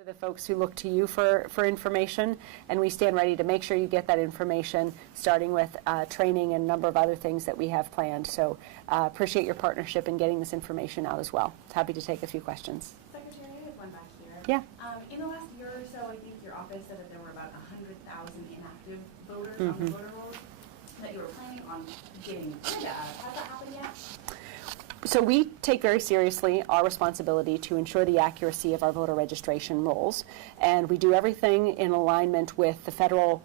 To the folks who look to you for information, and we stand ready to make sure you get that information, starting with training and a number of other things that we have planned. So appreciate your partnership in getting this information out as well. Happy to take a few questions. Secretary, I have one back here. Yeah. In the last year or so, I think your office said that there were about 100,000 inactive voters on the voter rolls that you were planning on getting rid of. Has that happened yet? So we take very seriously our responsibility to ensure the accuracy of our voter registration rolls, and we do everything in alignment with the federal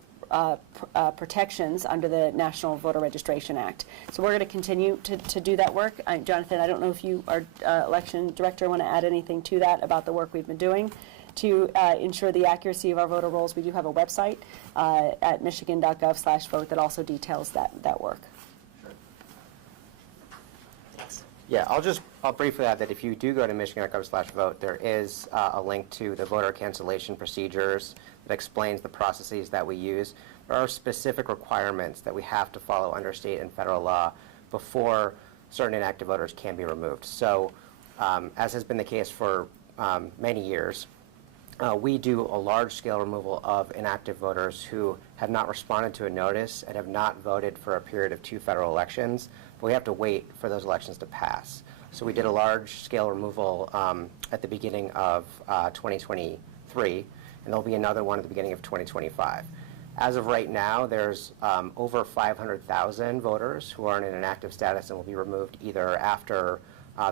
protections under the National Voter Registration Act. So we're going to continue to do that work. Jonathan, I don't know if you, our election director, want to add anything to that about the work we've been doing to ensure the accuracy of our voter rolls. We do have a website at michigan.gov/vote that also details that work. Yeah, I'll briefly add that if you do go to michigan.gov/vote, there is a link to the voter cancellation procedures that explains the processes that we use. There are specific requirements that we have to follow under state and federal law before certain inactive voters can be removed. So, as has been the case for many years, we do a large-scale removal of inactive voters who have not responded to a notice and have not voted for a period of 2 federal elections. But we have to wait for those elections to pass. So we did a large-scale removal at the beginning of 2023, and there'll be another one at the beginning of 2025. As of right now, there's over 500,000 voters who are in an inactive status and will be removed either after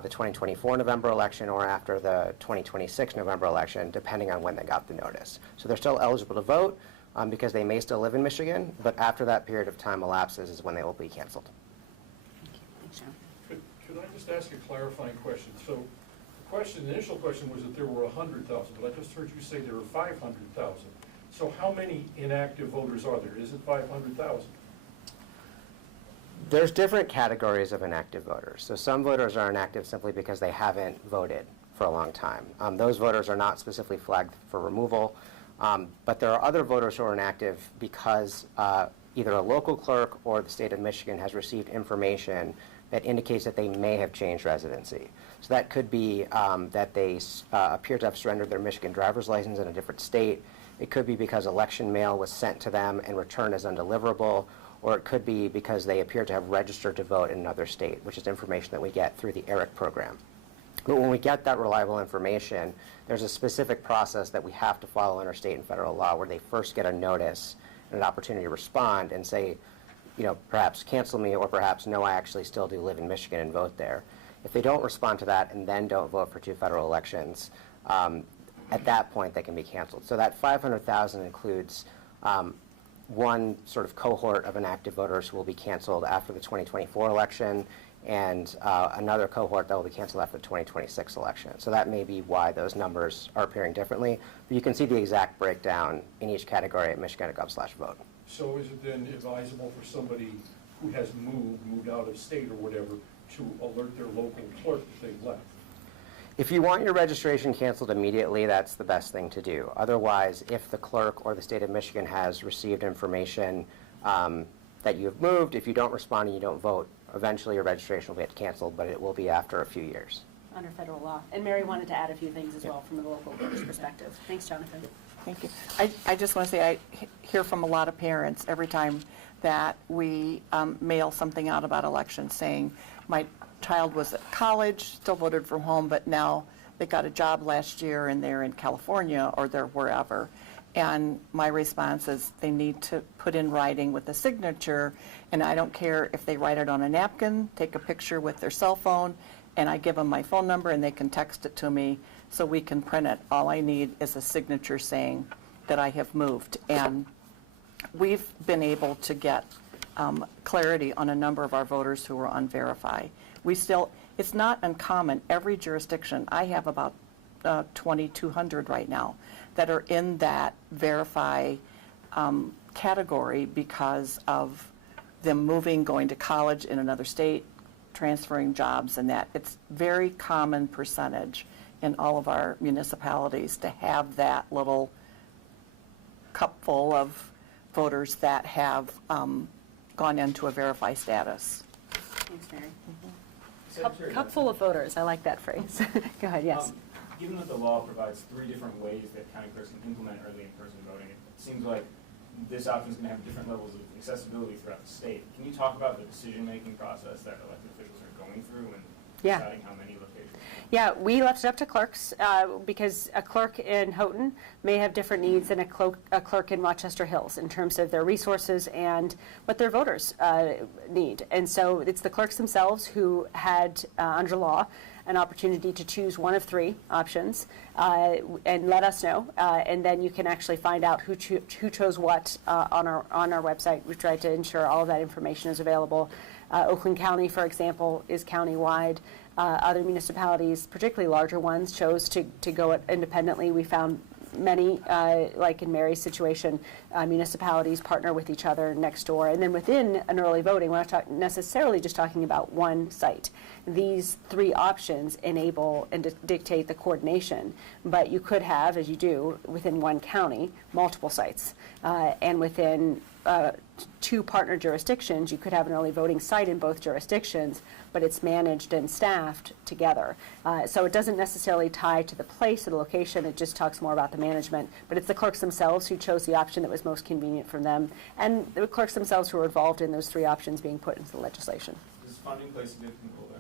the 2024 November election or after the 2026 November election, depending on when they got the notice. So they're still eligible to vote because they may still live in Michigan, but after that period of time elapses is when they will be canceled. Could I just ask a clarifying question? So the initial question was that there were 100,000, but I just heard you say there were 500,000. So how many inactive voters are there? Is it 500,000? There's different categories of inactive voters. So some voters are inactive simply because they haven't voted for a long time. Those voters are not specifically flagged for removal, but there are other voters who are inactive because either a local clerk or the state of Michigan has received information that indicates that they may have changed residency. So that could be that they appear to have surrendered their Michigan driver's license in a different state. It could be because election mail was sent to them and returned as undeliverable, or it could be because they appear to have registered to vote in another state, which is information that we get through the ERIC program. But when we get that reliable information, there's a specific process that we have to follow under state and federal law where they first get a notice and an opportunity to respond and say, you know, perhaps cancel me, or perhaps, no, I actually still do live in Michigan and vote there. If they don't respond to that and then don't vote for 2 federal elections, at that point they can be canceled. So that 500,000 includes one sort of cohort of inactive voters who will be canceled after the 2024 election, and another cohort that will be canceled after the 2026 election. So that may be why those numbers are appearing differently. But you can see the exact breakdown in each category at michigan.gov/vote. So is it then advisable for somebody who has moved out of state or whatever, to alert their local clerk that they've left? If you want your registration canceled immediately, that's the best thing to do. Otherwise, if the clerk or the state of Michigan has received information that you have moved, if you don't respond and you don't vote, eventually your registration will get canceled, but it will be after a few years. Under federal law. And Mary wanted to add a few things as well from the local voters' perspective. Thanks, Jonathan. Thank you. I just want to say I hear from a lot of parents every time that we mail something out about elections saying, my child was at college, still voted from home, but now they got a job last year and they're in California or they're wherever. And my response is they need to put in writing with a signature, and I don't care if they write it on a napkin, take a picture with their cell phone, and I give them my phone number and they can text it to me so we can print it. All I need is a signature saying that I have moved. And we've been able to get clarity on a number of our voters who are on Verify. It's not uncommon. Every jurisdiction, I have about 2,200 right now that are in that Verify category because of them moving, going to college in another state, transferring jobs, and that. It's very common percentage in all of our municipalities to have that little cupful of voters that have gone into a Verify status. Thanks, Mary. Cup full of voters. I like that phrase. Go ahead, yes. given that the law provides 3 different ways that county clerks can implement early in-person voting, it seems like this option is going to have different levels of accessibility throughout the state. Can you talk about the decision-making process that elected officials are going through and Yeah. deciding how many locations? Yeah, we left it up to clerks because a clerk in Houghton may have different needs than a clerk in Rochester Hills in terms of their resources and what their voters need. And so it's the clerks themselves who had, under law, an opportunity to choose one of 3 options and let us know. And then you can actually find out who chose what on our website. We tried to ensure all of that information is available. Oakland County, for example, is county-wide. Other municipalities, particularly larger ones, chose to go it independently. We found many, like in Mary's situation, municipalities partner with each other next door. And then within an early voting, we're not necessarily just talking about one site. These 3 options enable and dictate the coordination, but you could have, as you do, within one county, multiple sites. And within 2 partner jurisdictions, you could have an early voting site in both jurisdictions, but it's managed and staffed together. So it doesn't necessarily tie to the place or the location, it just talks more about the management. But it's the clerks themselves who chose the option that was most convenient for them, and the clerks themselves who were involved in those 3 options being put into the legislation. Does funding play a significant role there?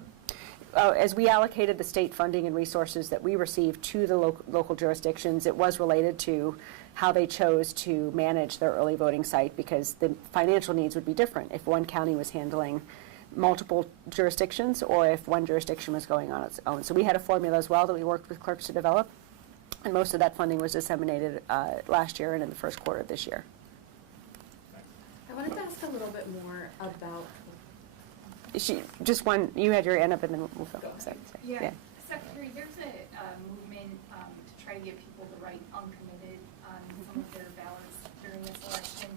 As we allocated the state funding and resources that we received to the local jurisdictions, it was related to how they chose to manage their early voting site, because the financial needs would be different if one county was handling multiple jurisdictions or if one jurisdiction was going on its own. So we had a formula as well that we worked with clerks to develop, and most of that funding was disseminated last year and in the first quarter of this year. I wanted to ask a little bit more about. Just one, you had your hand up and then we'll go. Sorry. Yeah, Secretary, there's a movement to try to get people to write uncommitted on some of their ballots during this election.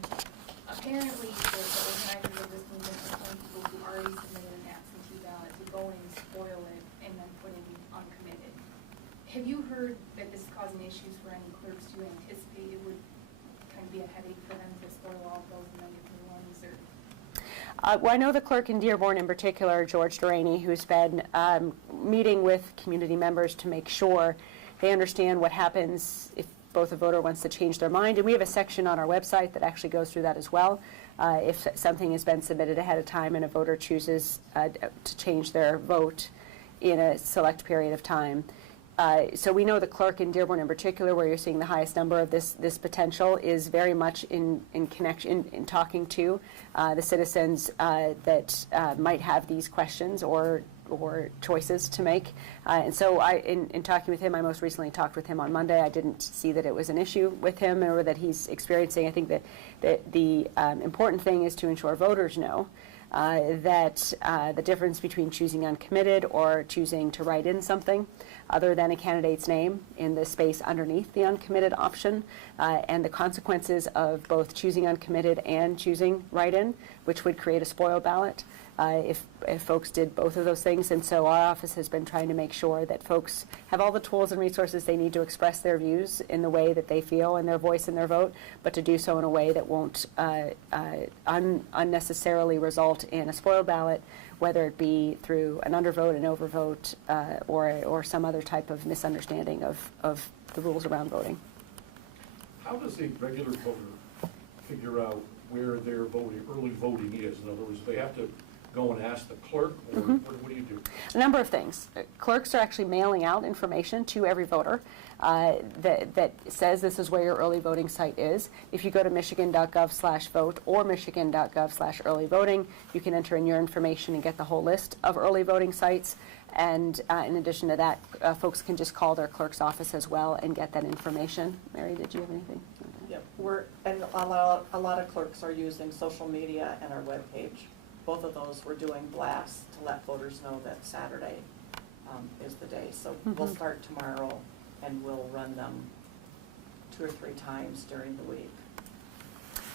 Apparently, the organizers of this movement are telling people who already submitted an absentee ballot to go in and spoil it and then put in uncommitted. Have you heard that this is causing issues for any clerks? Do you anticipate it would kind of be a headache for them to spoil all of those and then get new ones, or? Well, I know the clerk in Dearborn in particular, George Duraney, who's been meeting with community members to make sure they understand what happens if both a voter wants to change their mind. And we have a section on our website that actually goes through that as well. If something has been submitted ahead of time and a voter chooses to change their vote in a select period of time. So we know the clerk in Dearborn in particular, where you're seeing the highest number of this potential, is very much in connection, in talking to the citizens that might have these questions or choices to make. And so in talking with him, I most recently talked with him on Monday. I didn't see that it was an issue with him or that he's experiencing. I think that the important thing is to ensure voters know that the difference between choosing uncommitted or choosing to write in something other than a candidate's name in the space underneath the uncommitted option, and the consequences of both choosing uncommitted and choosing write-in, which would create a spoiled ballot if folks did both of those things. And so our office has been trying to make sure that folks have all the tools and resources they need to express their views in the way that they feel and their voice in their vote, but to do so in a way that won't unnecessarily result in a spoiled ballot, whether it be through an undervote, an overvote, or some other type of misunderstanding of the rules around voting. How does a regular voter figure out where their early voting is? In other words, they have to go and ask the clerk, or what do you do? A number of things. Clerks are actually mailing out information to every voter that says this is where your early voting site is. If you go to michigan.gov/vote or michigan.gov/early voting, you can enter in your information and get the whole list of early voting sites. And in addition to that, folks can just call their clerk's office as well and get that information. Mary, did you have anything? Yep, and a lot of clerks are using social media and our webpage. Both of those, we're doing blasts to let voters know that Saturday is the day. So we'll start tomorrow and we'll run them 2 or 3 times during the week.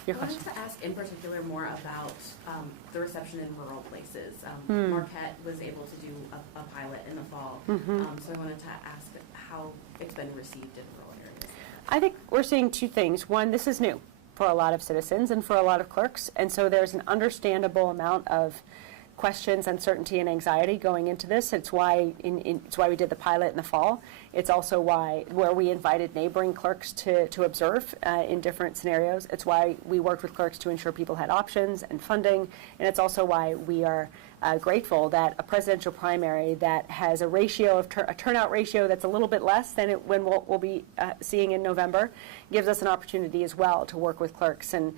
Your I question? wanted to ask in particular more about the reception in rural places. Marquette was able to do a pilot in the fall, so I wanted to ask how it's been received in rural areas. I think we're seeing 2 things. One, this is new for a lot of citizens and for a lot of clerks, and so there's an understandable amount of questions, uncertainty, and anxiety going into this. It's why it's why we did the pilot in the fall. It's also where we invited neighboring clerks to observe in different scenarios. It's why we worked with clerks to ensure people had options and funding, and it's also why we are grateful that a presidential primary that has a ratio of a turnout ratio that's a little bit less than when we'll be seeing in November gives us an opportunity as well to work with clerks and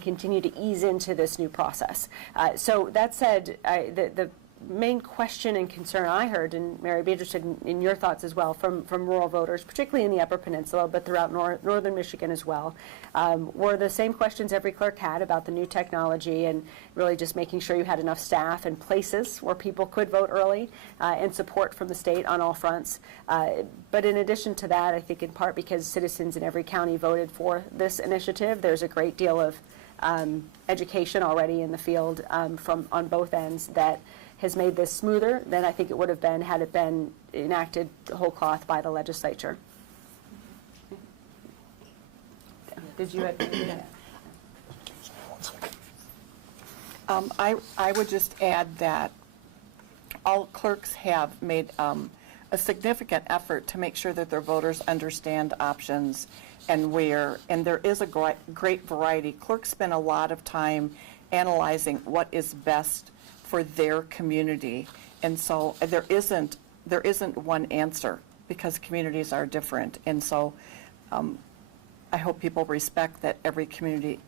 continue to ease into this new process. So that said, the main question and concern I heard, and Mary, I'd be interested in your thoughts as well, from rural voters, particularly in the Upper Peninsula, but throughout northern Michigan as well, were the same questions every clerk had about the new technology and really just making sure you had enough staff and places where people could vote early, and support from the state on all fronts. But in addition to that, I think in part because citizens in every county voted for this initiative, there's a great deal of education already in the field from on both ends that has made this smoother than I think it would have been had it been enacted whole cloth by the legislature. Did you have I would just add that all clerks have made a significant effort to make sure that their voters understand options and there is a great variety. Clerks spend a lot of time analyzing what is best for their community, and so there isn't one answer because communities are different, and so I hope people respect that every community